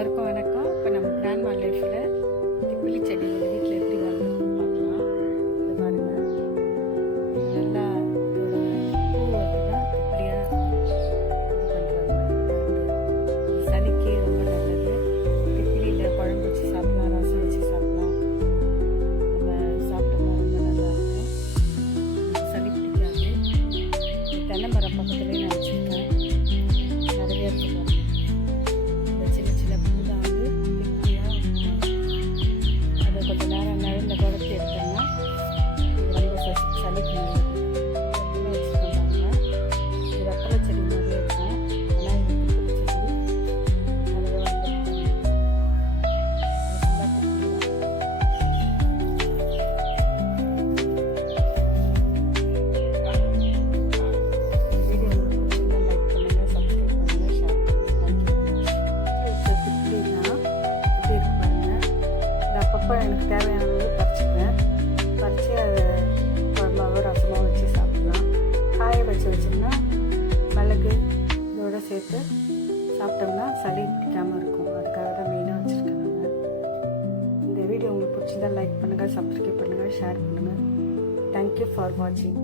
எல்லாருக்கும் வணக்கம். இப்போ நம்ம கிராண்ட்மா லைஃப்பில் திப்பிலி செடி வீட்டில் எப்படி வளர்க்குறதுன்னு பார்க்கலாம். இது பாருங்க, நல்லா இதோட பூ வந்து தான் திப்பிலியாக இது பண்ணுறாங்க. சளிக்கு ரொம்ப நல்லது. திப்பிலியில் குழம்பு வச்சு சாப்பிடலாம், ரசம் வச்சு சாப்பிடலாம். நம்ம சாப்பிட்டோம்னா ரொம்ப நல்லாயிருக்கும். சளி பிடிக்காது. தென்னை மரம் பக்கத்துலேயே நான் வச்சுருக்கேன். நிறைய இருக்கு பாருங்க. கொஞ்சம் நேரம் நிழலில் குடச்சி எடுத்தோம்னா இது ரொம்ப சளிக்கு நல்லது. எப்பவுமே வச்சுருக்காங்க. இது வெப்பலை செடி மாதிரியே இருக்கும். ஆனால் இது திப்பிலி செடி நிறைய வந்துருக்காங்க. வீடியோ பிடிச்சிருந்தா லைக் பண்ணுங்கள், சப்ஸ்கிரைப் பண்ணுங்கள், ஷேர் பண்ணுங்கள். திப்பிலினா எப்படி இருக்கு பாருங்கள். அப்பப்போ எனக்கு தேவையானது பறிச்சுப்பேன். பறித்து அதை குழம்பாவோ ரசமாக வச்சு சாப்பிட்லாம். காய வச்சோம்னா மிளகு இதோடு சேர்த்து சாப்பிட்டோம்னா சளி பிடிக்காமல் இருக்கும். அதுக்காக தான் மெயினாக வச்சுருக்கேன் நான். இந்த வீடியோ உங்களுக்கு பிடிச்சிருந்தா லைக் பண்ணுங்கள், சப்ஸ்கிரைப் பண்ணுங்கள், ஷேர் பண்ணுங்கள். தேங்க்யூ ஃபார் வாட்சிங்.